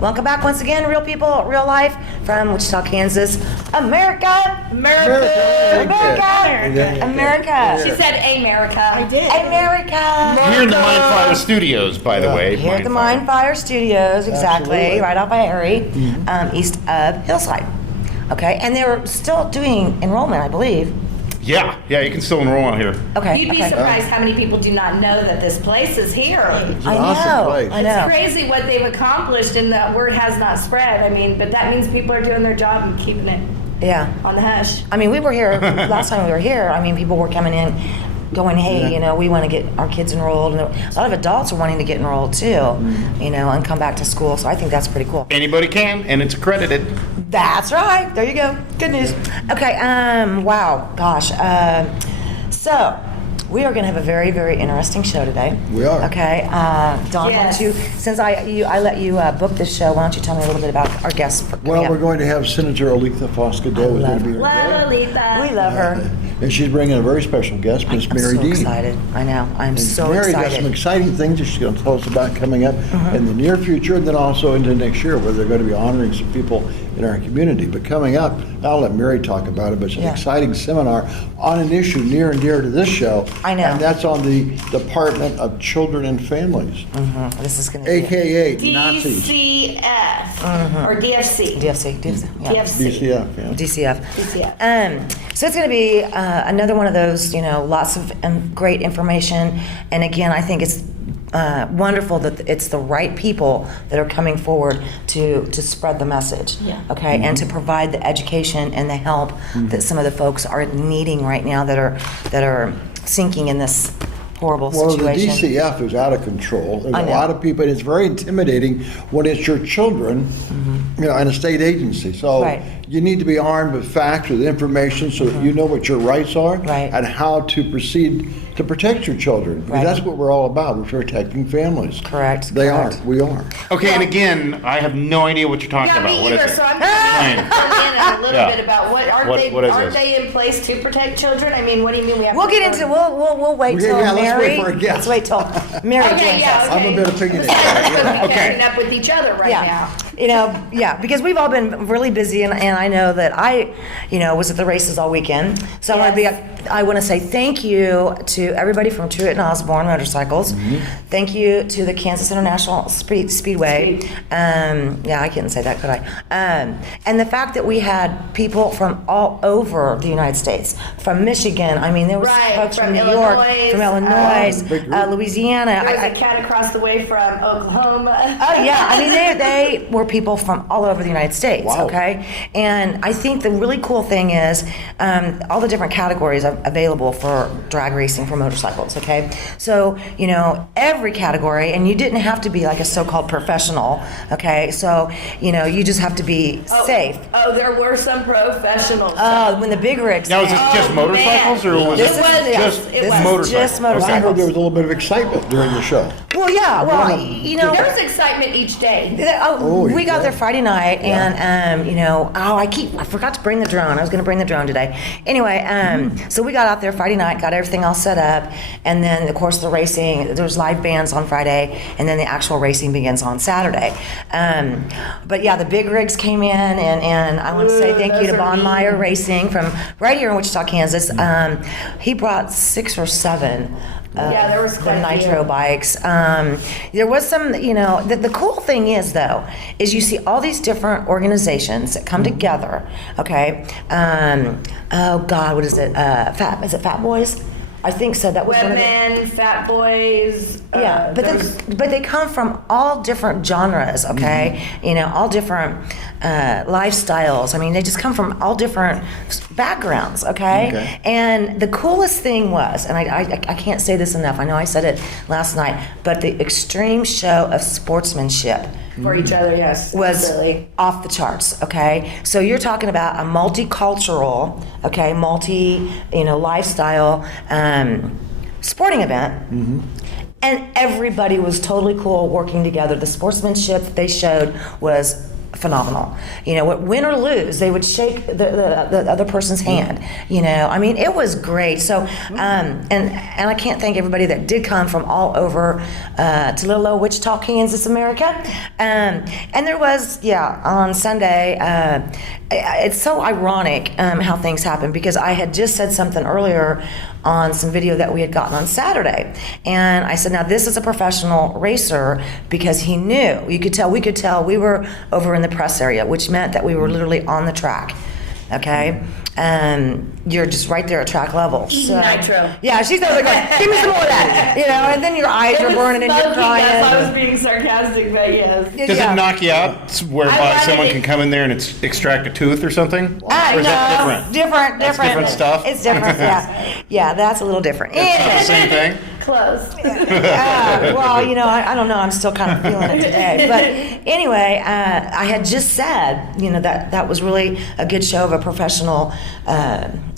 Welcome back once again, real people, real life, from Wichita, Kansas. America! America! She said America. I did. America! Here in the Mindfire Studios, by the way. Here at the Mindfire Studios, exactly, Absolutely. right off by Erie, east of Hillside. Okay, and they're still doing enrollment, I believe. Yeah, you can still enroll out here. Okay. You'd be surprised how many people do not know that this place is here. It's an I awesome know, place. I know. It's crazy what they've accomplished, and the word has not spread. I mean, but that means people are doing their job and keeping it Yeah. on the hush. I mean, we were here, last time we were here, I mean, people were coming in going, hey, you know, we want to get our kids enrolled. And a lot of adults are wanting to get enrolled too, you know, and come back to school. So I think that's pretty cool. Anybody can, and it's accredited. That's right. There you go. Good news. Okay. Wow. Gosh. So we are going to have a very, very interesting show today. We are. Okay. Dawn, Yes. why don't you, since I let you book this show, why don't you tell me a little bit about our guests? Well, we're going to have Senator Aletha Fosca-Doe is going to be our guest. Lolita. We love her. And she's bringing a very special guest, Miss I'm Mary so Dean. excited. I know. I'm And so Mary excited. got some exciting things that she's going to tell us about coming up in the near future, and then also into next year, where they're going to be honoring some people in our community. But coming up, I'll let Mary talk about it, but it's an Yeah. exciting seminar on an issue near and dear to this show. I know. And that's on the Department of Children and Families, This is going to be AKA Nazis. DCF or DFC. DFC. Yeah. DFC. DCF, yeah. DCF. DCF. So it's going to be another one of those, you know, lots of great information. And again, I think it's wonderful that it's the right people that are coming forward to spread the message. Yeah. Okay, and to provide the education and the help that some of the folks are needing right now that are sinking in this horrible Well, situation. the DCF is out of control. There's I a know. lot of people, and it's very intimidating when it's your children, you know, in a state agency. So Right. you need to be armed with facts, with information, so that you know what your rights are Right. and how to proceed to protect your children. Because Right. that's what we're all about. We're protecting families. Correct, They correct. are. We are. Okay, and again, I have no idea what you're talking Yeah, about. me What either. is it? So I'm going to fill in a little Yeah. bit about what aren't What is aren't this? they in place to protect children? I mean, what do you mean we have? We'll to get into we'll wait till Yeah, let's Mary. wait for a guest. Let's wait till Mary Okay, joins yeah, us. okay. I'm a bit opinionated. Besides, we're gonna be Okay. catching up with each other right now. You know, yeah, because we've all been really busy, and I know that I, you know, was at the races all weekend. So I want to say thank you to everybody from Truett and Osborne Motorcycles. Thank you to the Kansas International Speedway. Yeah, I couldn't say that, could I? And the fact that we had people from all over the United States, from Michigan. I mean, there was Right, folks from from New York, Illinois, from Illinois, big group. Louisiana. There was a cat across the way from Oklahoma. Oh yeah, I mean they were people from all over the United States. Wow. Okay, and I think the really cool thing is all the different categories are available for drag racing for motorcycles. Okay, so you know every category, and you didn't have to be like a so-called professional. Okay, so you know you just have to be safe. Oh, there were some professionals. When the big rigs. Now, is it just Oh, motorcycles, man. or was This it is- yeah, just this is motorcycles? just Well, I motorcycles. heard there was a little bit of excitement during the show. Well, yeah. Well, you know. There was excitement each day. We got yeah. there Friday night, and you know, I forgot to bring the drone. I was going to bring the drone today. Anyway, so we got out there Friday night, got everything all set up, and then of course the racing. There's live bands on Friday, and then the actual racing begins on Saturday. But yeah, the big rigs came in, and I want to say thank you to those are Von mean. Meyer Racing from right here in Wichita, Kansas. He brought 6 or 7. Yeah, there was the quite a few. nitro bikes. There was some, you know, the cool thing is though, is you see all these different organizations that come together, okay? Oh God, what is it? Is it Fat Boys? I think so. That was one of the, Women, fat boys. yeah, but they come from all different genres, okay? You know, all different lifestyles. I mean, they just come from all different backgrounds, okay? Okay. And the coolest thing was, and I can't say this enough. I know I said it last night, but the extreme show of sportsmanship For each other, yes. was absolutely. off the charts, okay? So you're talking about a multicultural, okay, lifestyle sporting event. And everybody was totally cool working together. The sportsmanship that they showed was phenomenal. Win or lose, they would shake the other person's hand. I mean, it was great. So, and I can't thank everybody that did come from all over to little old Wichita, Kansas, America. And there was, on Sunday, it's so ironic how things happen, because I had just said something earlier on some video that we had gotten on Saturday. And I said, now this is a professional racer, because he knew, we could tell we were over in the press area, which meant that we were literally on the track. Okay? You're just right there at track level. Eating nitro. Yeah, she's over there going, give me some more of that. And then your eyes are burning and you're crying. I was being sarcastic, but yes. Does it knock you out whereby I someone wanted can come in there and extract a tooth or something? Or is No, that different? different. That's different stuff? It's different, yeah. Yeah, that's a little different. It's not the same thing? Close. Well, I don't know. I'm still kind of feeling it today. But anyway, I had just said, that was really a good show of a professional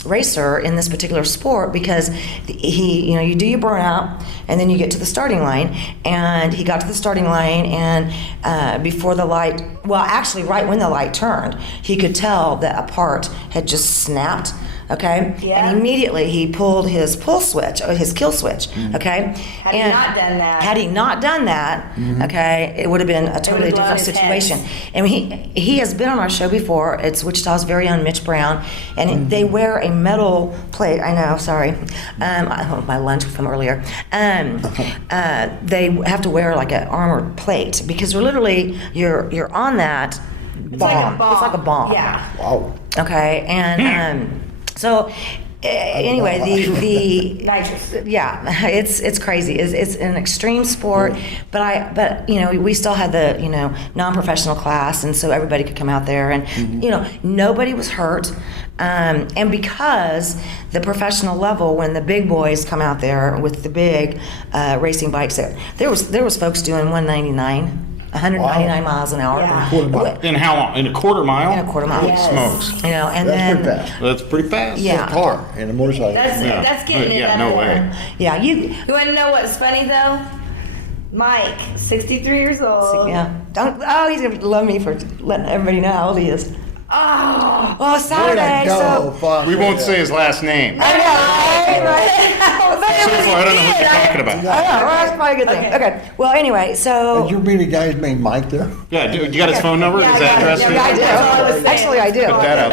racer in this particular sport, because you do your burnout and then you get to the starting line. And he got to the starting line, and before the light, well, actually, right when the light turned, he could tell that a part had just snapped. Okay. Yeah. And immediately he pulled his pull switch, or his kill switch. Okay. Had he not done that. Had he not done that, okay, it would have been a totally blown different his situation. And he has been on our show before. It's Wichita's very own Mitch Brown, and they wear a metal plate. I know. Sorry, my lunch from earlier. They have to wear like an armored plate, because they're literally you're on that bomb. Like a bomb. It's like a bomb. Yeah. Wow. Okay, and so anyway, the Nitrous. yeah, it's crazy. It's an extreme sport, but we still had the non-professional class, and so everybody could come out there, and nobody was hurt. And because the professional level, when the big boys come out there with the big racing bikes, there was folks doing 199 miles an hour. Yeah. Quarter mile. In how long? In a quarter mile? In a quarter mile. Holy Yes. smokes. And That's then pretty fast. That's pretty fast. Yeah. A car and a motorcycle. That's getting it. Yeah, no way. yeah, you You want to know what's funny though? Mike, 63 years old. yeah. He's gonna love me for letting everybody know how old he is. Oh. Well, Way to Saturday, go, so Fox. We won't say his last name. I know, right? But it So was far, I don't know what good. you're talking about. I know, well, that's probably a good thing. Okay. Well, anyway, so Did you meet a guy named Mike there? Yeah, you got his phone number? Yeah, His yeah, address? yeah, I do. That's all I was saying. Actually, I do. Put that out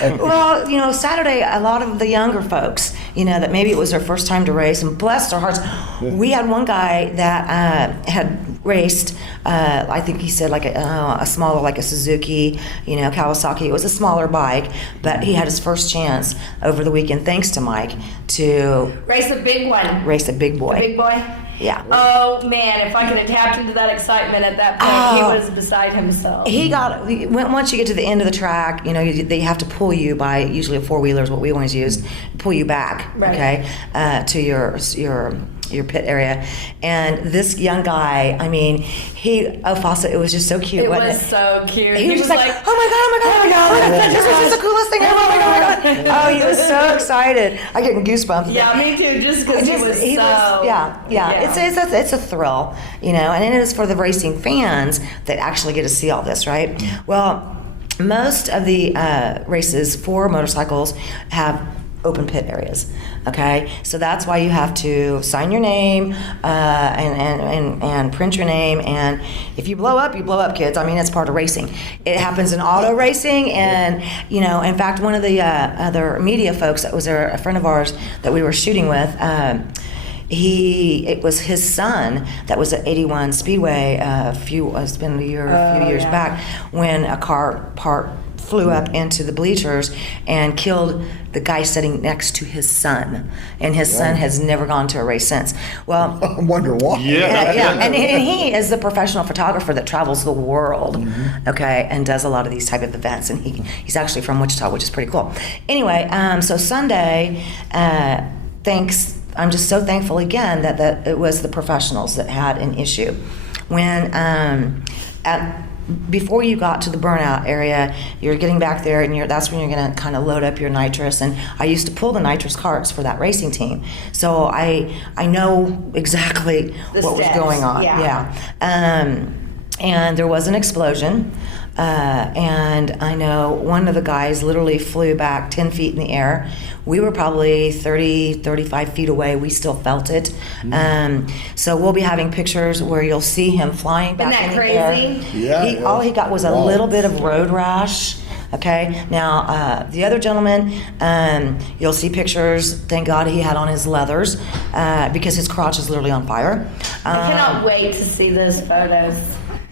there. Well, Saturday, a lot of the younger folks, that maybe it was their first time to race, and bless their hearts, we had one guy that had raced, I think he said like a smaller, like a Suzuki, Kawasaki. It was a smaller bike, but he had his first chance over the weekend, thanks to Mike, to Race a big one. race a big boy. Big boy. Yeah. Oh man, if I could have tapped into that excitement at that point, Oh. he was beside himself. He once you get to the end of the track, they have to pull you by usually a four-wheeler is what we always used, pull you back, Right. okay, to your pit area. And this young guy, Fawcett, it was just so cute, It wasn't was so cute. He was just like, oh my God, this is just the coolest thing ever, oh my God. Oh, he was so excited. I'm getting goosebumps. Yeah, me too. Just because he was so. Yeah. It's a thrill, and it is for the racing fans that actually get to see all this, right? Well, most of the races for motorcycles have open pit areas. Okay, so that's why you have to sign your name and print your name. And if you blow up, you blow up, kids. It's part of racing. It happens in auto racing, and in fact, one of the other media folks that was a friend of ours that we were shooting with. It was his son that was at 81 Speedway it's been a few years yeah. back, when a car part flew up into the bleachers and killed the guy sitting next to his son, and his son has never gone to a race since. Well, I wonder why. yeah, and he is the professional photographer that travels the world, okay, and does a lot of these type of events, and he's actually from Wichita, which is pretty cool. Anyway, so Sunday, I'm just so thankful again that it was the professionals that had an issue. When before you got to the burnout area, you're getting back there, and that's when you're going to kind of load up your nitrous. And I used to pull the nitrous carts for that racing team, so I know exactly The what steps, was going on. yeah. And there was an explosion. And I know one of the guys literally flew back 10 feet in the air. We were probably 30, 35 feet away. We still felt it. So we'll be having pictures where you'll see him flying back Isn't in that the air. crazy? Yeah, All he got was a wow. little bit of road rash. Okay. Now, the other gentleman, you'll see pictures. Thank God he had on his leathers because his crotch is literally on fire. I cannot wait to see those photos.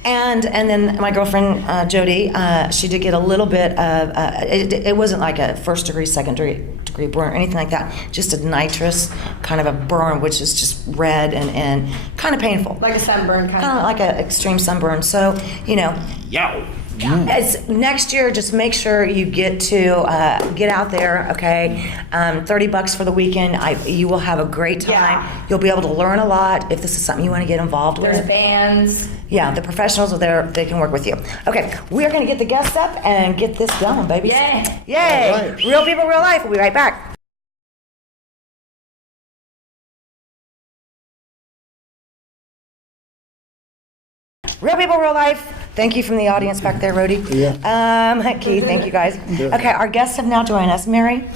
And then my girlfriend Jody, she did get a little bit of. It wasn't like a first degree, second degree burn or anything like that. Just a nitrous kind of a burn, which is just red and kind of painful. Like a sunburn kind Kind of like an extreme sunburn. So Yo. It's next year. Just make sure you get out there. Okay, $30 for the weekend. You will have a great time. Yeah. You'll be able to learn a lot if this is something you want to get involved There's with. bands. Yeah, the professionals are there. They can work with you. Okay, we are going to get the guests up and get this done, baby. Yay. Yay! All right. Real people, real life. We'll be right back. Real people, real life. Thank you from the audience back there, Rhodey. Yeah. Keith, thank you guys. Okay, our guests have now joined us. Mary,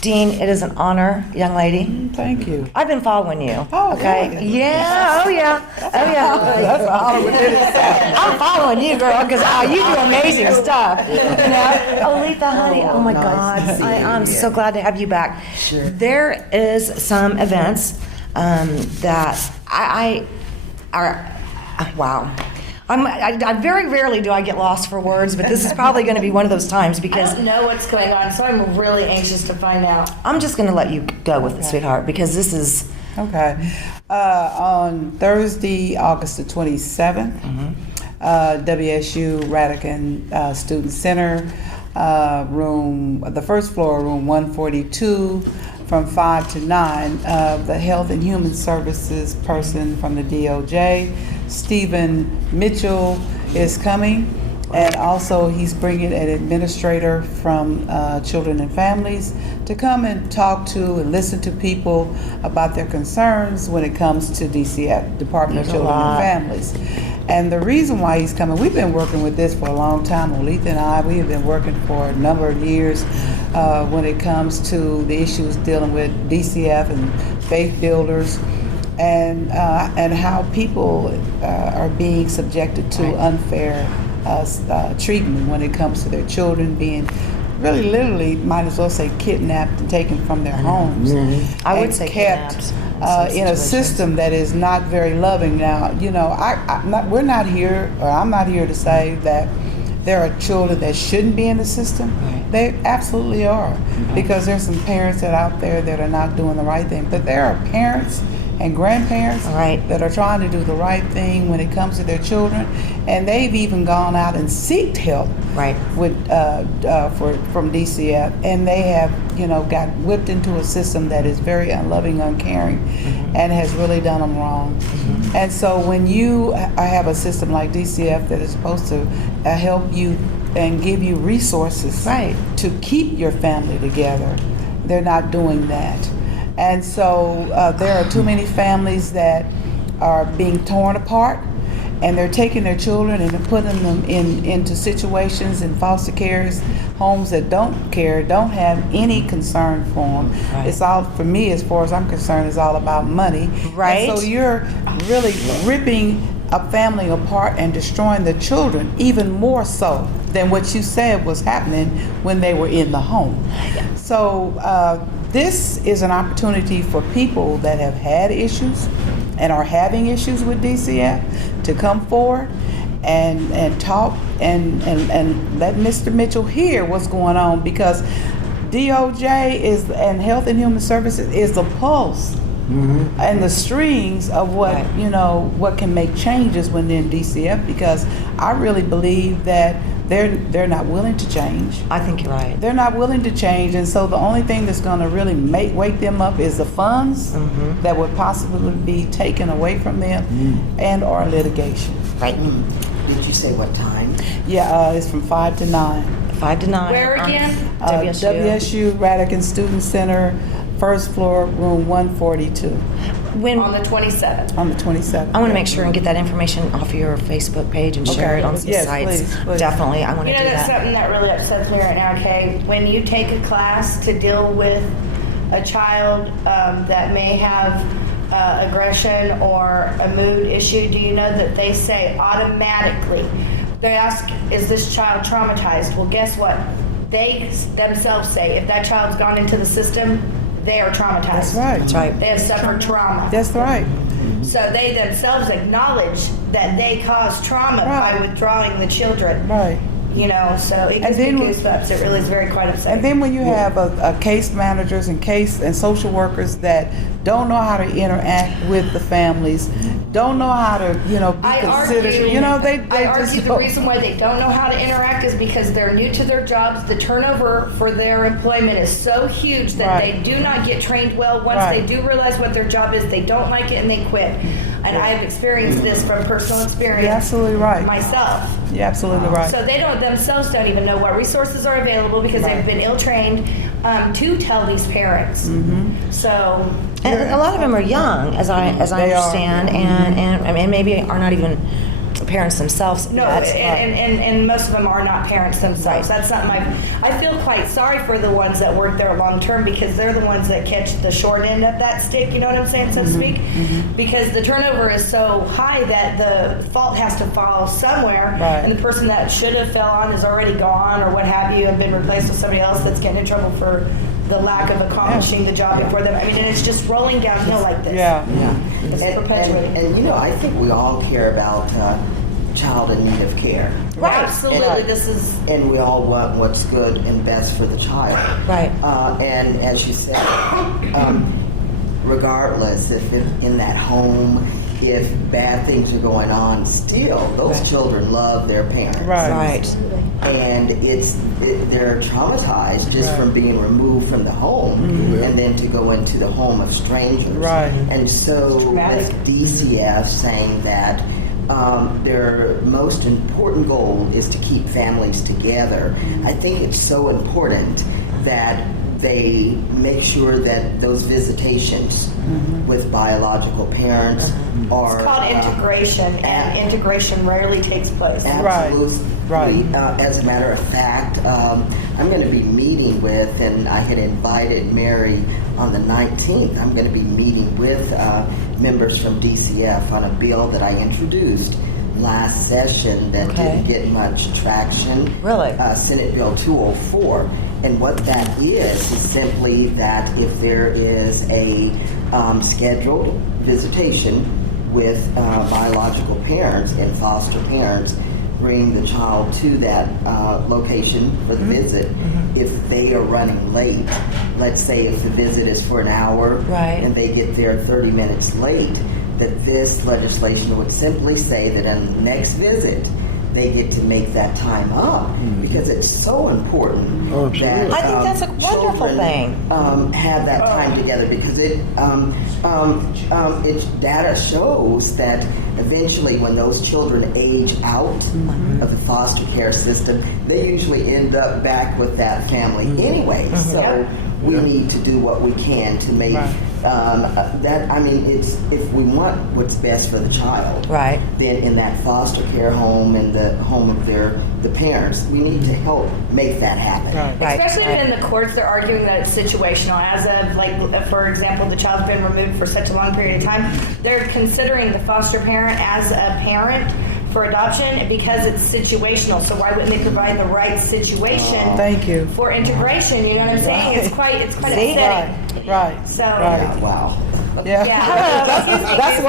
Dean, it is an honor, young lady. Thank you. I've been following you. Oh, okay. really? Yeah. Oh yeah. Oh yeah. That's an honor within itself. I'm following you, girl, because you do amazing stuff. You know, Aletha, honey. Oh my God, nice to see you. I'm so glad to have you back. Sure. There is some events that I are wow. I very rarely do I get lost for words, but this is probably going to be one of those times I because don't know what's going on, so I'm really anxious to find out. I'm just going to let you go with it, sweetheart, because this is. Okay. On Thursday, August the 27th, WSU Radican Student Center, the first floor, room 142, from 5 to 9. The Health and Human Services person from the DOJ, Stephen Mitchell, is coming. And also he's bringing an administrator from Children and Families to come and talk to and listen to people about their concerns when it comes to DCF, Department of There's a Children lot. and Families. And the reason why he's coming, we've been working with this for a long time. Aletha and I, we have been working for a number of years when it comes to the issues dealing with DCF and faith builders. And how people are being subjected to unfair treatment when it comes to their children being really literally, might as well say, kidnapped and taken from their homes. I would and say kept kidnapped in a situations. system that is not very loving. Now, we're not here, or I'm not here to say that there are children that shouldn't be in the system. Right. They absolutely are, because there's some parents that are out there that are not doing the right thing. But there are parents and grandparents Right. that are trying to do the right thing when it comes to their children, and they've even gone out and sought help Right. with from DCF, and they have got whipped into a system that is very unloving, uncaring, and has really done them wrong. And so when you have a system like DCF that is supposed to help you and give you resources Right. to keep your family together, they're not doing that. And so there are too many families that are being torn apart, and they're taking their children and they're putting them into situations in foster cares, homes that don't have any concern for them. Right. It's all, for me, as far as I'm concerned, it's all about money. Right. And so you're really ripping a family apart and destroying the children even more so than what you said was happening when they were in the home. So this is an opportunity for people that have had issues and are having issues with DCF to come forward and talk and let Mr. Mitchell hear what's going on, because DOJ and Health and Human Services is the pulse and the strings of what Right. What can make changes within DCF, because I really believe that they're not willing to change. I think you're right. They're not willing to change, and so the only thing that's going to really wake them up is the funds that would possibly be taken away from them, and or litigation. Right. Did you say what time? Yeah, it's from 5 to 9. 5 to 9. Where again? WSU. WSU Radican Student Center, first floor, room 142. When- on the 27th. On the 27th. I want to make sure and get that information off of your Facebook page and share Okay. it on some Yes, sites. please. Definitely, I want to You do know, that's that. something that really upsets me right now, okay? When you take a class to deal with a child that may have aggression or a mood issue, do you know that they say automatically, they ask, is this child traumatized? Well, guess what? They themselves say, if that child's gone into the system, they are traumatized. That's right. That's right. They have suffered trauma. That's right. So they themselves acknowledge that they caused trauma Right. by withdrawing the children. Right. You know, so it gives me then- goosebumps. It really is very quite upsetting. And then when you have a case managers and case and social workers that don't know how to interact with the families, don't know how to, be I considered, argue, they I argue just the don't- reason why they don't know how to interact is because they're new to their jobs. The turnover for their employment is so huge that Right. they do not get trained well. Once Right. they do realize what their job is, they don't like it and they quit. And I've experienced this from personal experience. You're absolutely right. Myself. You're absolutely right. So they themselves don't even know what resources are available because Right. they've been ill-trained to tell these parents. Mm-hmm. So And a lot of them are young, as I They are. understand, and maybe are not even parents themselves. no, That's- and most of them are not parents themselves. Right. That's something I feel quite sorry for the ones that work there long term because they're the ones that catch the short end of that stick. You know what I'm saying, so to speak? Because the turnover is so high that the fault has to fall somewhere, Right. and the person that should have fell on is already gone or what have you, and been replaced with somebody else that's getting in trouble for the lack of accomplishing the job before them. I mean, and it's just rolling downhill like this. Yeah. It's And, perpetuating. and, you know, I think we all care about child in need of care. Right. Absolutely, And- this is And we all want what's good and best for the child. Right. And as you said, regardless if in that home, if bad things are going on, still those Right. children love their parents. Right. Right. And they're traumatized just Right. from being removed from the home and then to go into the home of strangers. Right. And so Traumatic. with DCF saying that their most important goal is to keep families together, I think it's so important that they make sure that those visitations with biological parents are It's called integration, and integration rarely takes place. Absolutely. Right. As a matter of fact, I'm going to be meeting with, and I had invited Mary on the 19th. I'm going to be meeting with members from DCF on a bill that I introduced last session that Okay. didn't get much traction. Really? Senate Bill 204. And what that is simply that if there is a scheduled visitation with biological parents and foster parents, bring the child to that location for the visit. If they are running late, let's say if the visit is for an hour Right. and they get there 30 minutes late, that this legislation would simply say that on the next visit, they get to make that time up because it's so important Oh, absolutely. that I think that's a wonderful children, thing. have that time together because data shows that eventually when those children age out of the foster care system, they usually end up back with that family anyway. So Yeah. we need to do what we can to make Right. that. I mean, it's if we want what's best for the child, Right. then in that foster care home and the home of the parents, we need to help make that happen. Right. Right. Especially Right. in the courts, they're arguing that it's situational. As of, like, for example, the child's been removed for such a long period of time, they're considering the foster parent as a parent for adoption because it's situational. So why wouldn't they provide the right situation Thank you. for integration? You know what I'm saying? It's quite See? upsetting. Right. So Right. Yeah, wow. Yeah. Yeah. That's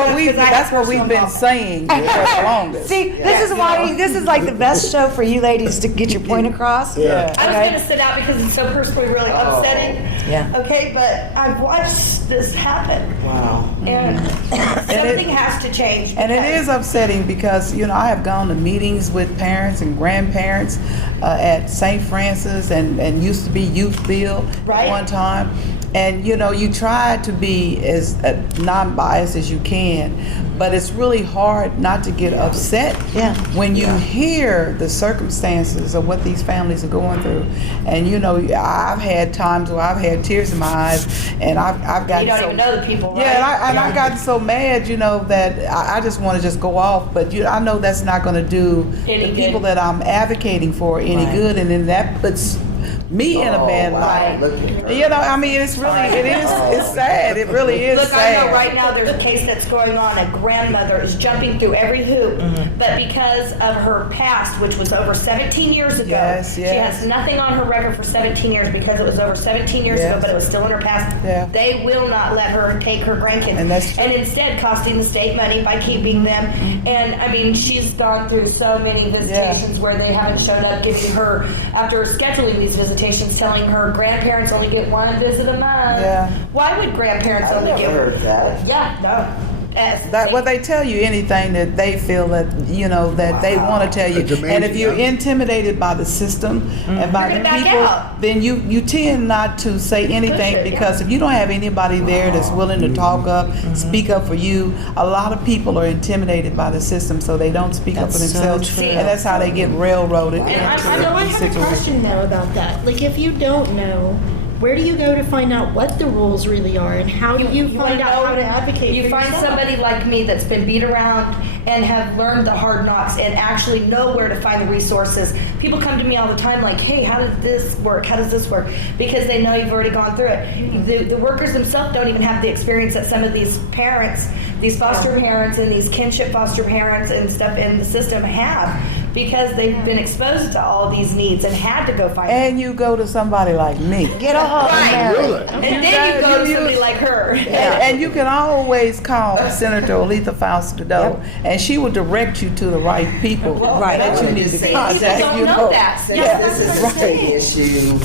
what we've been saying for the longest. See, this is why this is like the best show for you ladies to get your point across. Yeah. I was Okay. going to sit out because it's so personally really upsetting. Yeah. Okay, but I've watched this happen, Wow. and something has to change. And it because- is upsetting because, I have gone to meetings with parents and grandparents at St. Francis and used to be Youthville Right. at one time. And, you try to be as non-biased as you can, but it's really hard not to get upset Yeah. when you hear the circumstances of what these families are going through. And you know, I've had times where I've had tears in my eyes, and I've gotten You don't so, even know the people, right? yeah, and I gotten so mad, you know, that I just want to just go off. But I know that's not going to do Any the people good. that I'm advocating for any Right. good, and then that puts me in a Oh, bad wow. light. Look at her. You know, I mean, it's really, it's sad. It really is Look, sad. I know right now there's a case that's going on. A grandmother is jumping through every hoop, but because of her past, which was over 17 years ago, Yes, she yes. has nothing on her record for 17 years because it was over 17 years ago, Yes. but it was still in her past. Yeah. They will not let her take her grandkids, And that's true. and instead costing the state money by keeping them. And I mean, she's gone through so many visitations where they haven't showed up, giving her after scheduling these visitations, telling her grandparents only get one visit a month. Yeah. Why would grandparents I've only never get? heard that. Yeah, no. That well, they tell you anything that they feel that you know that they want to tell you, It's amazing, and if you're huh? intimidated by the system and by You're the gonna back people, out. then you tend not to say anything Push it, because if you don't have anybody there that's willing to talk up, speak up for you, a lot of people are intimidated by the system, so they don't speak up for That's so themselves, true. and that's how they get railroaded into I So I know, have these a situations. question though about that. Like, if you don't know, where do you go to find out what the rules really are, and how do you find wanna out know- how to advocate You for find yourself? somebody like me that's been beat around and have learned the hard knocks and actually know where to find the resources. People come to me all the time like, hey, how does this work? How does this work? Because they know you've already gone through it. The workers themselves don't even have the experience that some of these parents, these foster parents and these kinship foster parents and stuff in the system have, because they've been exposed to all these needs and had to go find them. And you go to somebody like me. Get a hold of Mary. Really? And then you go to somebody like her. And you can always call Senator Oletha Fausto, and she will direct you to the right people Right. that you I need just to say, contact. people don't you know that. Since Yeah, this is a state issue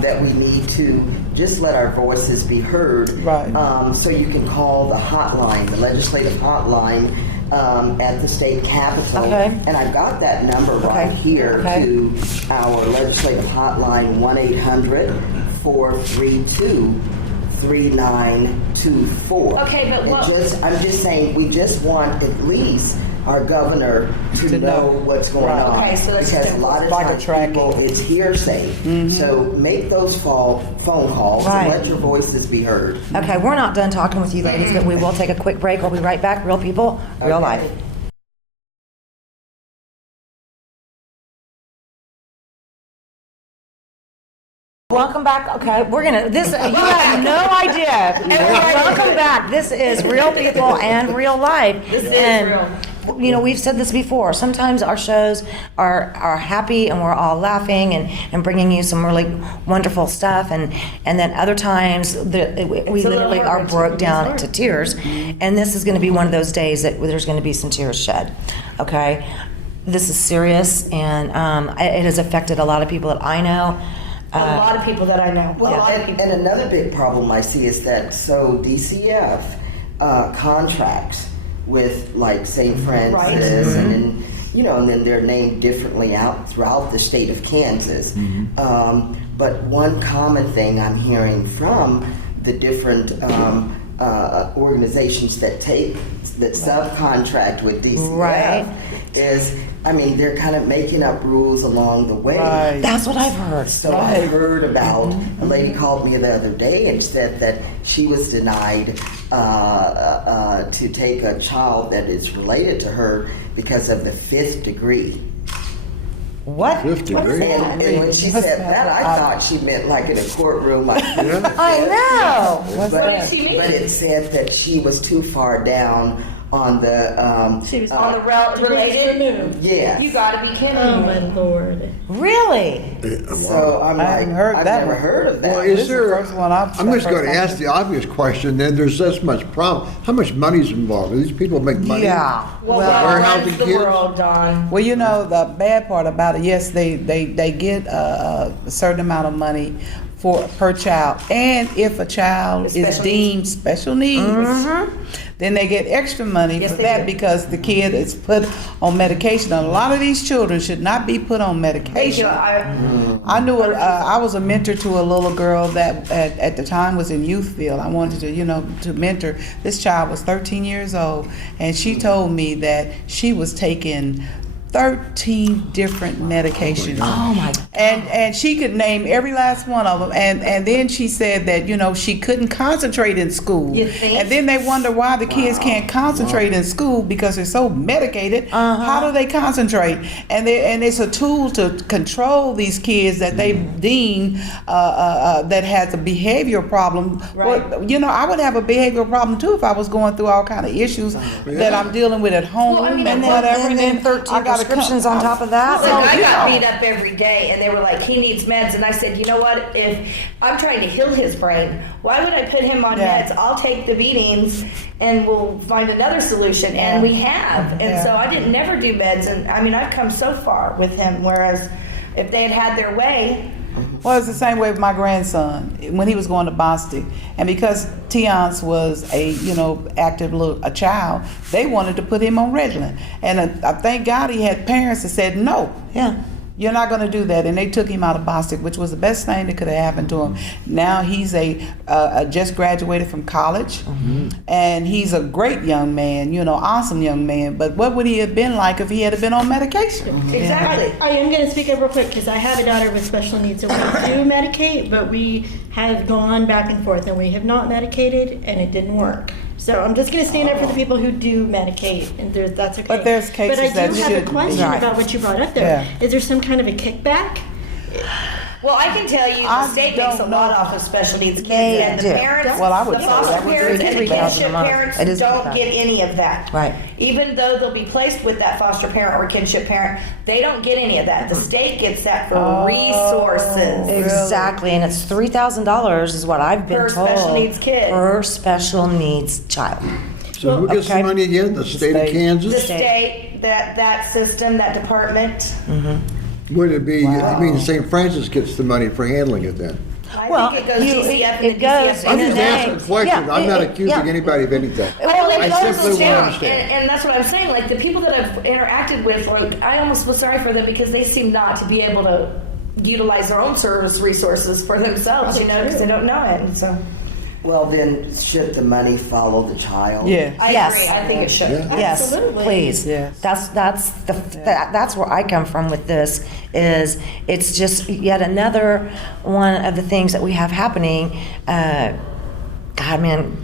that we need to just let our voices be heard. Right. So you can call the hotline, the legislative hotline at the state capitol. Okay. And I've got that number right Okay. here Okay. to our legislative hotline, 1-800-432-3924. Okay, but And what- I'm just saying, we just want at least our governor to To know know. what's going Right. on. Okay, so that's Because just a lot of like a times tracking. people, it's hearsay. So make those phone calls Right. and let your voices be heard. Okay, we're not done talking with you ladies, but we will take a quick break. We'll be right back. Real people, real Okay. life. Welcome back. Okay, we're gonna. This you have no idea. Welcome back. This is real people and real life. This is and, real. You know, we've said this before. Sometimes our shows are happy and we're all laughing and bringing you some really wonderful stuff, and then other times we little literally are heart-wrenching. broke down It's to hard. tears. And this is going to be one of those days that there's going to be some tears shed. Okay, this is serious, and it has affected a lot of people that I know. A lot of people that I know. Well, a lot of and, people. and another big problem I see is that DCF contracts with like St. Francis and then, and then they're named differently out throughout the state of Kansas. But one common thing I'm hearing from the different organizations that subcontract with DCF Right. is, they're kind of making up rules along the way. Right. That's what I've heard. So I heard about, a lady called me the other day and said that she was denied to take a child that is related to her because of the 5th degree. What? 50 degree. And when she said that, I thought she meant like in a courtroom. I know. What's But, that? she mean? but it said that she was too far down on the, She was On the related? removed. yeah. You gotta be kidding Oh me. my lord. Really? So I'm I like, haven't heard I've that never one. heard of that. Well, This is is the there, first one I've- I'm just first going to time. ask the obvious question, then there's this much problem. How much money's involved? Do these people make money? Yeah. Well, Well, God warehousing runs the kids? world, Don. Well, the bad part about it, yes, they get a certain amount of money per child. And if a child is Special deemed special needs, then they get extra money Yes, for they that do. because the kid is put on medication. And a lot of these children should not be put on medication. I knew I was a mentor to a little girl that at the time was in Youthville. I wanted to mentor. This child was 13 years old, and she told me that she was taking 13 different medications. Oh my God. And she could name every last one of them. And then she said that, she couldn't concentrate in school. You think? And then they wonder why the kids can't concentrate in school because they're so medicated. How do they concentrate? And it's a tool to control these kids that they deem that has a behavioral problem. Right. Well, I would have a behavioral problem too if I was going through all kind of issues that I'm dealing with at home Well, I mean, and and whatever. And then 13 I gotta prescriptions on top of that. Look, I got yeah. beat up every day, and they were like, he needs meds. And I said, you know what? If I'm trying to heal his brain, why would I put him on Yeah. meds? I'll take the beatings, and we'll find another solution. And we have. And Yeah. so I didn't never do meds. And I mean, I've come so far with him. Whereas if they had their way, Well, it's the same way with my grandson when he was going to Boston, and because Tiance was active a child, they wanted to put him on Ritalin, and I thank God he had parents that said no. Yeah. You're not going to do that, and they took him out of Boston, which was the best thing that could have happened to him. Now he's just graduated from college, and he's a great young man, awesome young man. But what would he have been like if he had been on medication? exactly. I am going to speak up real quick because I have a daughter with special needs, so we do medicate, but we have gone back and forth, and we have not medicated, and it didn't work. So I'm just going to stand up for the people who do medicate, and that's okay. But there's cases But I that do have a shouldn't be. question Right. about what you brought up there. Yeah. Is there some kind of a kickback? Well, I can tell you, the I state makes a don't lot know. off of special needs kids, They and the do. parents, Well, I would the say foster that would be parents, and the $3,000 a kinship month. parents It is don't bad. get any of that. Right. Even though they'll be placed with that foster parent or kinship parent, they don't get any of that. The state gets that for resources. Exactly, and it's $3,000 is what I've been Per told. special needs kid. Per special needs child. So who gets okay. the money again? The state of state. The Kansas? state, that system, that department. Would it be, I mean, St. Francis gets the money for handling it then? I think it goes DCF and it the goes DCF. I'm in just the asking a name. question. Yeah, I'm not it- accusing yeah. anybody of anything. Well, it It I goes simply too. want to understand. And that's what I'm saying. Like the people that I've interacted with, like I almost was sorry for them because they seem not to be able to utilize their own service resources for themselves, because they don't know it. And so Well, then, should the money follow the child? Yeah. I Yes. agree. I think it should. Yeah. Yes, Absolutely. please. Yes. That's where I come from with this. Is it's just yet another one of the things that we have happening. God, man,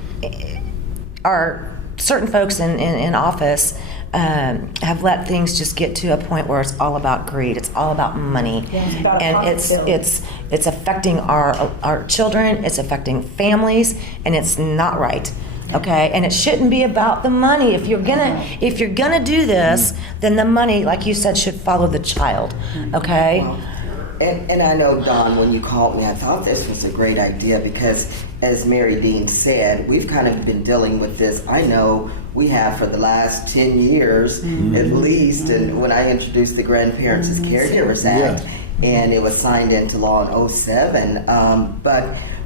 are certain folks in office have let things just get to a point where it's all about greed. It's all about money, Yeah, it's about and profitability. it's affecting our children. It's affecting families, and it's not right. Okay, and it shouldn't be about the money. If you're gonna do this, then the money, like you said, should follow the child. Okay. And I know, Don, when you called me, I thought this was a great idea because, as Mary Dean said, we've kind of been dealing with this. I know we have for the last 10 years at least, and when I introduced the Grandparents as Caregivers Act, and it was signed into law in 2007. But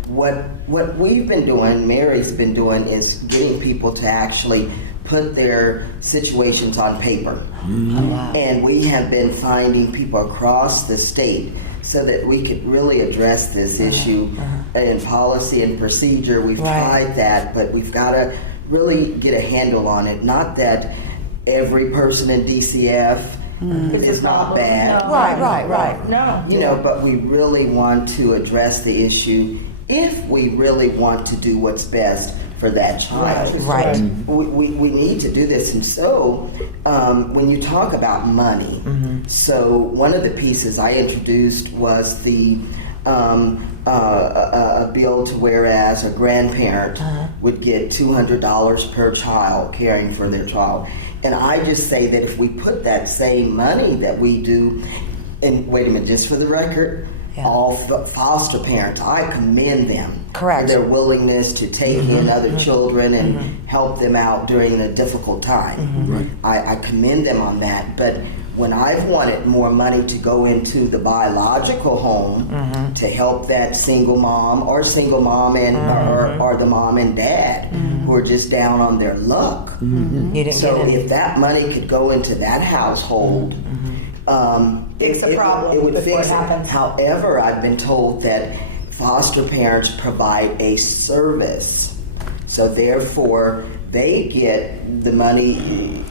what we've been doing, Mary's been doing, is getting people to actually put their situations on paper. And we have been finding people across the state so that we could really address this issue in policy and procedure. We've tried that, but we've got to really get a handle on it. Not that every person in DCF is not bad. No. Right. No. But we really want to address the issue if we really want to do what's best for that child. Right. We need to do this. And so when you talk about money, so one of the pieces I introduced was the a bill to whereas a grandparent would get $200 per child caring for their child. And I just say that if we put that same money that we do, and wait a minute, just for the record, all foster parents, I commend them Correct. for their willingness to take in other children and help them out during a difficult time. I commend them on that. But when I've wanted more money to go into the biological home to help that single mom or single mom and or the mom and dad who are just down on their luck. You didn't So get any. if that money could go into that household, Fix the problem it would before fix it happens. However, I've been told that foster parents provide a service. So therefore, they get the money,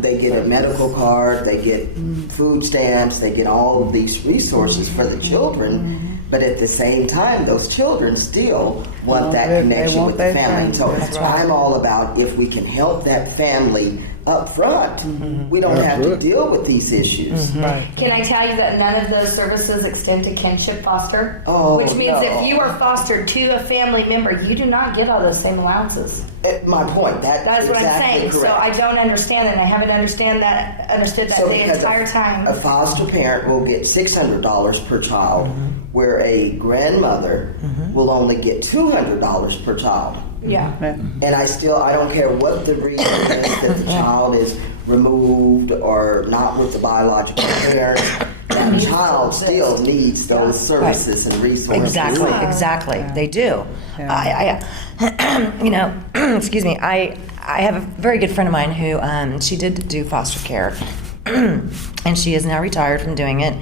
they get a medical card, they get food stamps, they get all of these resources for the children. But at the same time, those children still want that They connection want with the that family. So family. That's right. I'm all about if we can help that family up front, we don't have to Absolutely. deal with these issues. Right. Can I tell you that none of those services extend to kinship foster? Oh, Which means no. if you are fostered to a family member, you do not get all those same allowances. My point, That is what exactly I'm saying. So correct. I don't understand that. And I haven't understood that So the because entire time. A foster parent will get $600 per child, where a grandmother will only get $200 per child. Yeah. And I don't care what the reason is that the child is removed or not with the biological parent, that child still needs those services and resources. Exactly. They do. Yeah. Excuse me. I have a very good friend of mine who she did do foster care, and she is now retired from doing it.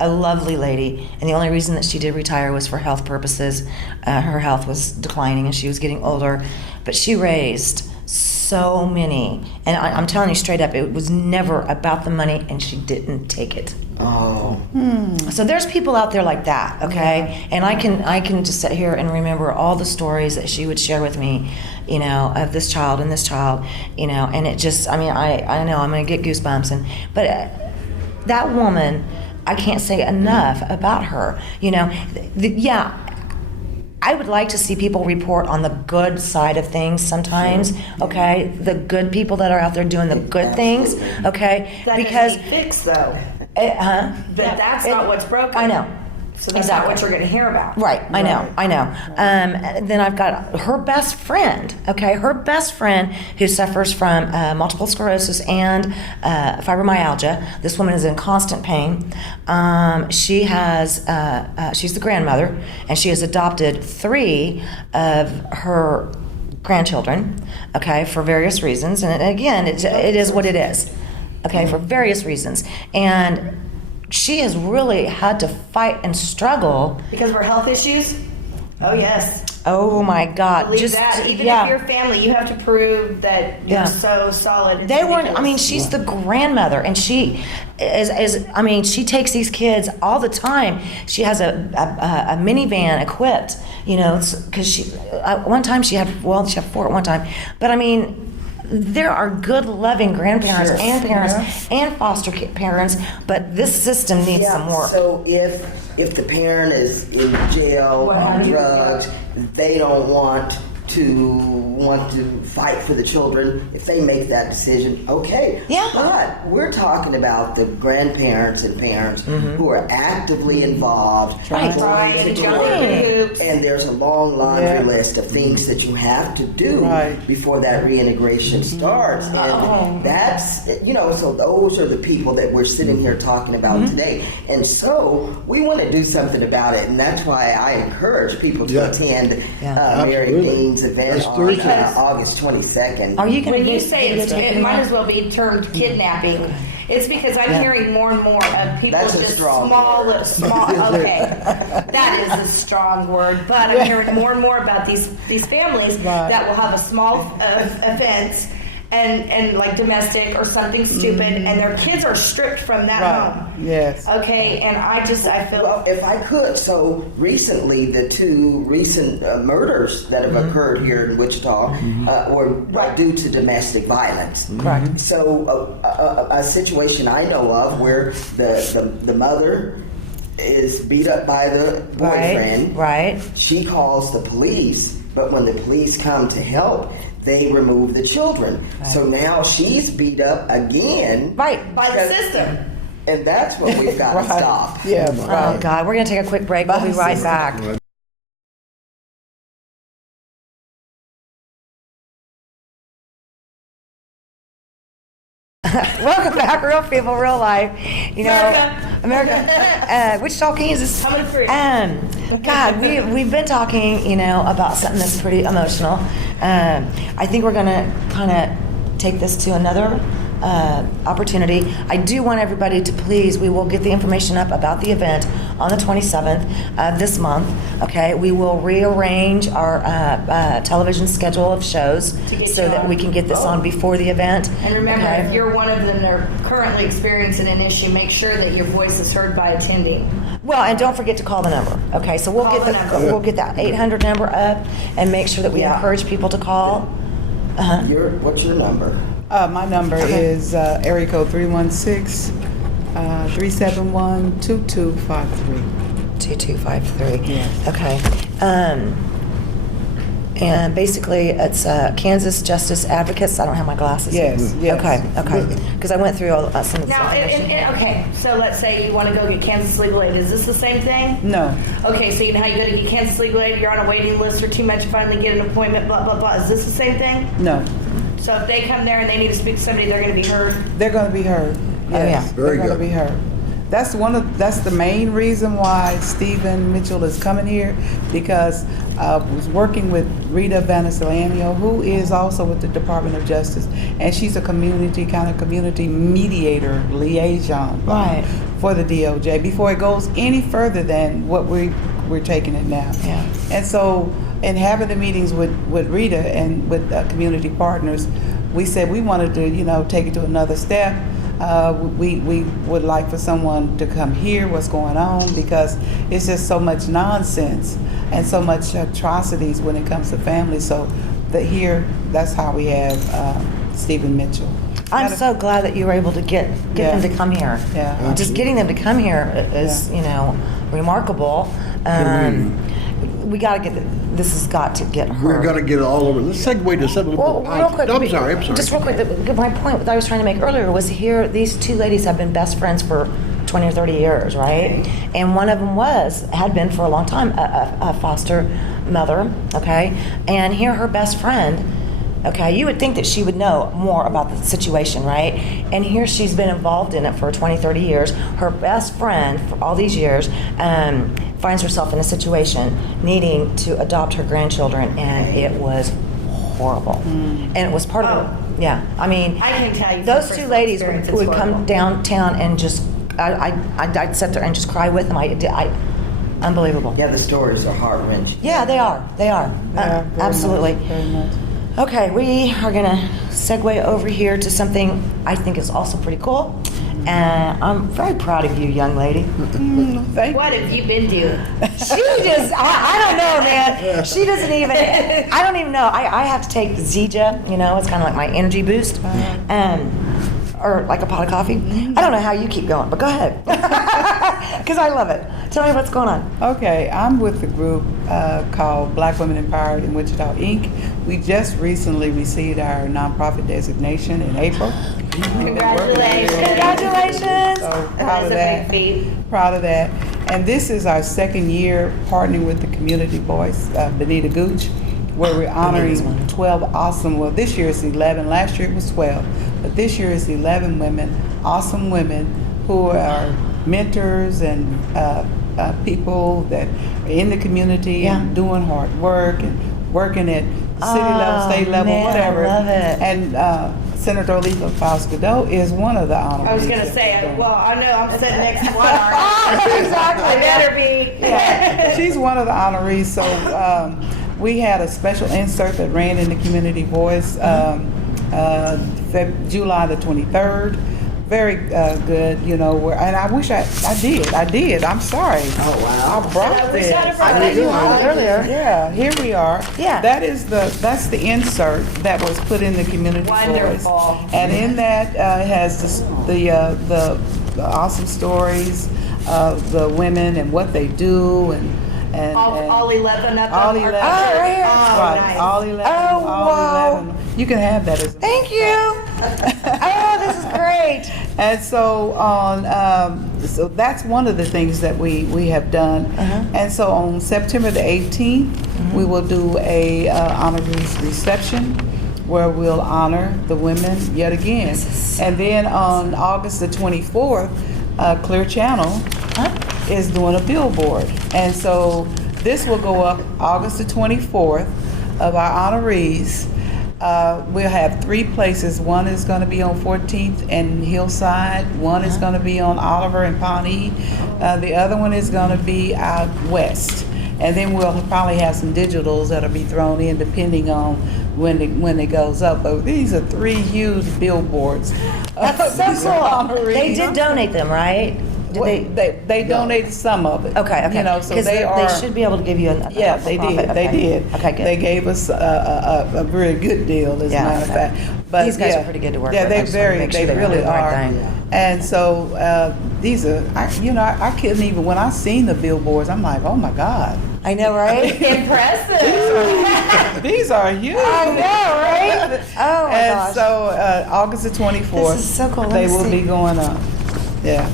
A lovely lady, and the only reason that she did retire was for health purposes. Her health was declining, and she was getting older. But she raised so many, and I'm telling you straight up, it was never about the money, and she didn't take it. Oh, So there's people out there like that, okay? And I can just sit here and remember all the stories that she would share with me, of this child and this child, and it just, I know I'm gonna get goosebumps, but that woman, I can't say enough about her, I would like to see people report on the good side of things sometimes, okay? The good people that are out there doing the good things, Absolutely. That okay? Because, doesn't need fixed though. That's It- not what's broken. I know. So that's Exactly. not what you're going to hear about. Right, I know. Then I've got her best friend, okay? Her best friend who suffers from multiple sclerosis and fibromyalgia. This woman is in constant pain. She's the grandmother, and she has adopted 3 of her grandchildren, okay, for various reasons. And again, it is what it is, okay, for various reasons. And she has really had to fight and struggle. Because of her health issues? Oh, yes. Oh my God! Believe that. Even yeah. if you're family, you have to prove that you're Yeah. so solid. It's They weren't. I ridiculous. mean, she's the grandmother, and she she takes these kids all the time. She has a minivan equipped, because one time she had 4 at one time. But I mean, there are good, loving grandparents Sure. and parents and foster parents, but this system needs some work. So if the parent is in jail on 100%. drugs, they don't want to fight for the children. If they make that decision, okay. Yeah. But we're talking about the grandparents and parents who are actively involved. Right. going Trying to to court. jump through hoops. And there's a long laundry Yeah. list of things that you have to do Right. before that reintegration starts. And that's, so those are the people that we're sitting here talking about today. And so we want to do something about it. And that's why I encourage people to Yeah. attend Yeah. Mary Absolutely. Dean's event That's on Thursday. August 22nd. Are you going When to you say it might as well be termed kidnapping, it's because I'm hearing more and more of people That's a just strong small, word. okay, that is a strong word, but I'm hearing more and more about these families Right. that will have a small offense and like domestic or something stupid, and their kids are stripped from that Right. home. Yes. Okay, and I feel Well, if I could, so recently, the 2 recent murders that have occurred here in Wichita were due to domestic violence. Correct. So a situation I know of where the mother is beat up by the boyfriend. Right. She calls the police, but when the police come to help, they remove the children. So now she's beat up again. Right. by the system. And that's what we've got to Right. stop. Yeah. Oh Right. God, we're going to take a quick break. We'll be right back. Welcome back, real people, real life. You know, America. Wichita, Kansas. Coming through. God, we've been talking, you know, about something that's pretty emotional. I think we're gonna kind of take this to another opportunity. I do want everybody to please, we will get the information up about the event on the 27th of this month, okay? We will rearrange our television schedule of shows get so you that on. we can get this on before the event. And remember, okay? if you're one of them that are currently experiencing an issue, make sure that your voice is heard by attending. Well, and don't forget to call the number, okay? So we'll Call get the the number. we'll get that 800 number up and make sure that we Yeah. encourage people to call. What's your number? My number is area code 316-371-2253. 2253. Yes. Okay. And basically, it's Kansas Justice Advocates. I don't have my glasses. Yes, yes. Okay. Because I went through all some of the Now, information. okay, so let's say you want to go get Kansas Legal Aid. Is this the same thing? No, Okay, so you know how you go to get Kansas Legal Aid, you're on a waiting list or too much, you finally get an appointment, blah, blah, blah. Is this the same thing? no. So if they come there and they need to speak to somebody, they're going to be heard? They're going to be heard. Yes, yeah. Very they're going to good. be heard. That's the main reason why Stephen Mitchell is coming here, because I was working with Rita Vanisalanio, who is also with the Department of Justice, and she's a community mediator liaison Right. for the DOJ before it goes any further than what we're taking it now. Yeah. And so, in having the meetings with Rita and with community partners, we said we wanted to, you know, take it to another step. We would like for someone to come hear what's going on, because it's just so much nonsense and so much atrocities when it comes to families. So that's how we have Stephen Mitchell. I'm so glad that you were able to get Yeah. them to come here. Yeah. Just getting them to come here is, you know, remarkable. We got to get this has got to get heard. We're gonna get it all over. Let's segue to something a Well, little real quick. positive. I'm sorry. Just real quick, my point that I was trying to make earlier was here, these two ladies have been best friends for 20 or 30 years, right? And one of them had been for a long time, a foster mother, okay? And here her best friend, okay, you would think that she would know more about the situation, right? And here she's been involved in it for 20, 30 years. Her best friend for all these years finds herself in a situation needing to adopt her grandchildren, and it was horrible. And it was part of it. Yeah, I mean, I can tell you those from two personal ladies experience, it's would come horrible. downtown and just, I'd sit there and just cry with them. Unbelievable. Yeah, the stories are heart-wrenching. Yeah, they are. Yeah, very Absolutely. much, very much. Okay, we are gonna segue over here to something I think is also pretty cool. And I'm very proud of you, young lady. Thank What have you been doing? She just, I don't know, man. She doesn't even, I don't even know. I have to take Zija, you know, it's kind of like my energy boost. Or like a pot of coffee. I don't know how you keep going, but go ahead. Because I love it. Tell me what's going on. Okay, I'm with the group called Black Women Empowered in Wichita, Inc. We just recently received our nonprofit designation in April. Congratulations. Congratulations. So proud of That's a that. big feat. Proud of that. And this is our second year partnering with the community voice, Benita Gooch, where we're honoring 12 awesome, well, this year it's 11, last year it was 12, but this year it's 11 women, awesome women who are mentors and people that are in the community and doing hard work and working at city level, state level, man, I whatever. love it. And Senator Oliva Fausto is one of the honorees. I was going to that say, we're doing. well, I know I'm sitting next to one already. Exactly. I better be. Yeah, she's one of the honorees. So we had a special insert that ran in the Community Voice July the 23rd. Very good, you know. And I wish I did. I'm sorry. Oh, wow. I brought I wish this. I'd have brought it. You on earlier. Yeah, here we are. Yeah. That's the insert that was put in the Community Wonderful. Voice. And in that has the awesome stories of the women and what they do and All 11 of them. all are 11. pictured. Oh, right here. Oh, Right, nice. all 11. Oh, all wow. 11. You can have that as a Thank you. Oh, this is great. And so so that's one of the things that we have done. And so on September the 18th, we will do a honorees reception where we'll honor the women yet again. And then on August the 24th, Clear Channel is doing a billboard. And so this will go up August the 24th of our honorees. We'll have 3 places. One is going to be on 14th and Hillside. One is going to be on Oliver and Pawnee. The other one is going to be out west. And then we'll probably have some digitals that'll be thrown in depending on when it goes up. But these are 3 huge billboards. That's so These are cool. honorees. They did donate them, right? Did They donated some of it. Okay. You know, so 'Cause they are. They should be able to give you a Yeah, they did. profit. They Okay. did. Okay, good. They gave us a very good deal, as Yeah, a matter of okay. fact. But These guys yeah, are pretty good to work yeah, with. I they just wanna make sure they they really do the right are. thing. And so these are, I couldn't even, when I seen the billboards, I'm like, oh my God, I know, right? Impressive. these are huge. I know, right? Oh my And gosh. so August the 24th, This is so cool. Let they me will see. be going up. Yeah.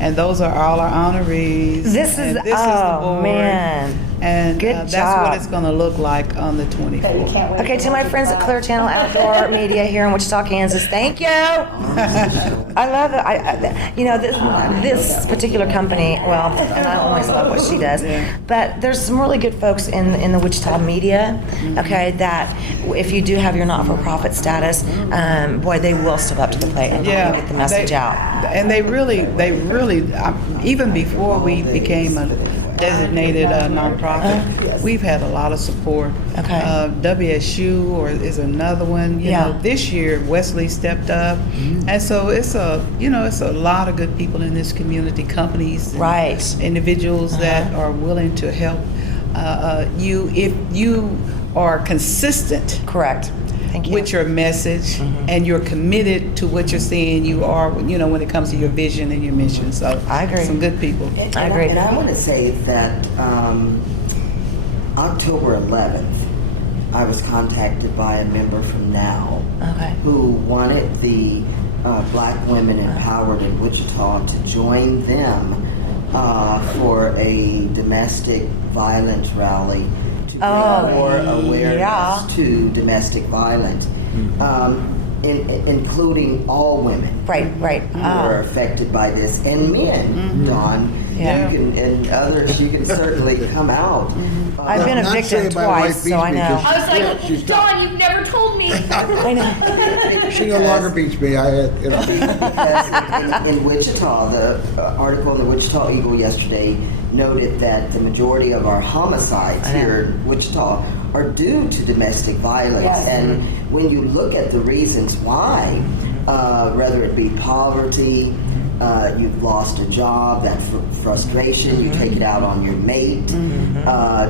And those are all our honorees. This And is, the oh board. man. And Good that's job. what it's going to look like on the 24th. Can't wait Okay, to my friends at Clear Channel Outdoor Media here in Wichita, Kansas, thank you. I love it. You know, this particular company, well, and I always love what she does, but there's some really good folks in the Wichita media, okay, that if you do have your not-for-profit status, boy, they will step up to the plate and help you get the message out. And they really, even before we became a designated nonprofit, we've had a lot of support. Okay. WSU is another one. You know, this year Wesley stepped up, and so it's a lot of good people in this community, companies, and Right. individuals that are willing to help you if you are consistent. Correct. Thank you. With your message, and you're committed to what you're saying you are, when it comes to your vision and your mission. So I agree. Some good people. I agree. And I want to say that October 11th, I was contacted by a member from NOW Okay. who wanted the Black women empowered in Wichita to join them for a domestic violence rally to bring more awareness to domestic violence, including all women Right. who are affected by this, and men, Dawn. Yeah. You can, and others, you can certainly come out. I've been a Not victim saying my wife twice, so beats I me know. 'cause I was like, she's Dawn, you've never told me. I know. She no longer beats me. I had, Because in Wichita, the article in the Wichita Eagle yesterday noted that the majority of our homicides I know. here in Wichita are due to domestic violence. Yes. And when you look at the reasons why, whether it be poverty, you've lost a job, that frustration, you take it out on your mate,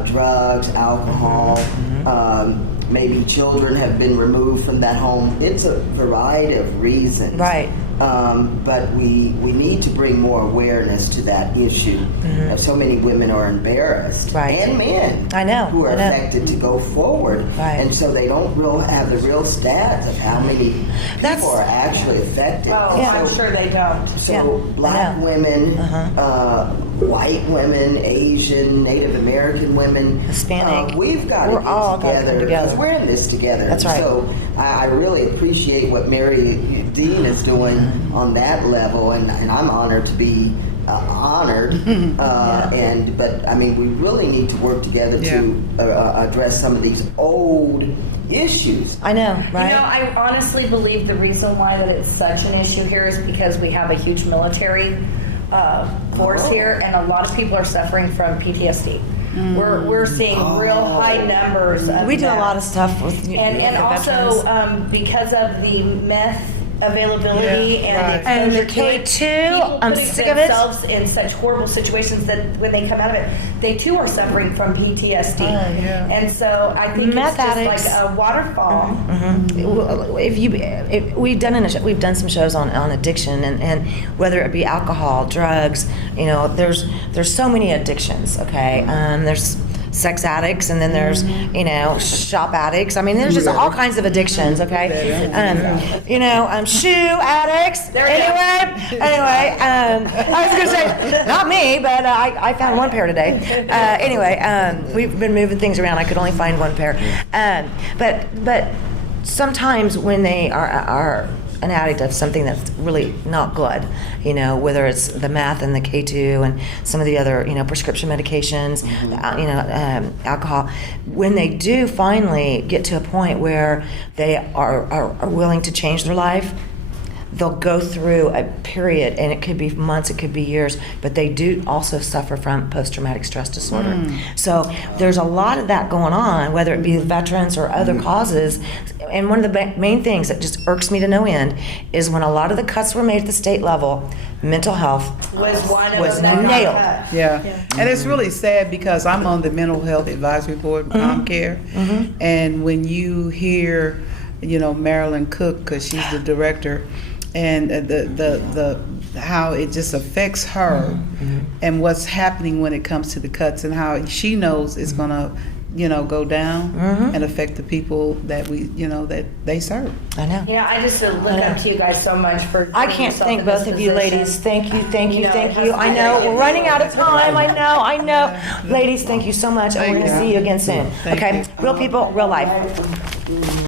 drugs, alcohol, maybe children have been removed from that home. It's a variety of reasons. Right. But we need to bring more awareness to that issue. So many women are embarrassed, Right. and men I know, who are I know. affected to go forward, Right. and so they don't have the real stats of how many That's- people are actually affected. Oh, Yeah. I'm sure they don't. So Yeah, black I know. women, white women, Asian, Native American women, Hispanic. we've got We're to all get gotta come together together. because we're in this together. That's right. So I really appreciate what Mary Dean is doing on that level, and I'm honored to be honored. But I mean, we really need to work together to address some of these old issues. I know, right? You know, I honestly believe the reason why that it's such an issue here is because we have a huge military force here, and a lot of people are suffering from PTSD. We're seeing real high numbers of We do a that. lot of stuff with And the also veterans. because of the meth availability Yeah, and right. the And the exposure to it, K2, people I'm putting sick of it. themselves in such horrible situations that when they come out of it, they too are suffering from PTSD. yeah. And so I think Meth it's just addicts. like a waterfall. If we've done some shows on addiction and whether it be alcohol, drugs, there's so many addictions. Okay, there's sex addicts, and then there's shop addicts. I mean, there's just all kinds of addictions. Okay, shoe addicts. Anyway, I was gonna say not me, but I found one pair today. We've been moving things around. I could only find one pair, but sometimes when they are an addict of something that's really not good, whether it's the meth and the K2 and some of the other, prescription medications, alcohol, when they do finally get to a point where they are willing to change their life, they'll go through a period, and it could be months, it could be years, but they do also suffer from post-traumatic stress disorder. So there's a lot of that going on, whether it be veterans or other causes. And one of the main things that just irks me to no end is when a lot of the cuts were made at the state level, mental health Was one of was them that got nailed. cut. Yeah. And it's really sad because I'm on the Mental Health Advisory Board, ComCare, and when you hear, Marilyn Cook, because she's the director, and the how it just affects her and what's happening when it comes to the cuts and how she knows it's gonna go down and affect the people that that they serve. I know. I just look up to you guys so much for. I putting can't yourself thank in this both of you position. ladies. Thank you, thank you, You know, thank it has you. to I be know, very we're running out of time. I know. Ladies, thank you so much, and we're Thank gonna you. see you again soon. Thank Okay? you. Real people, real life.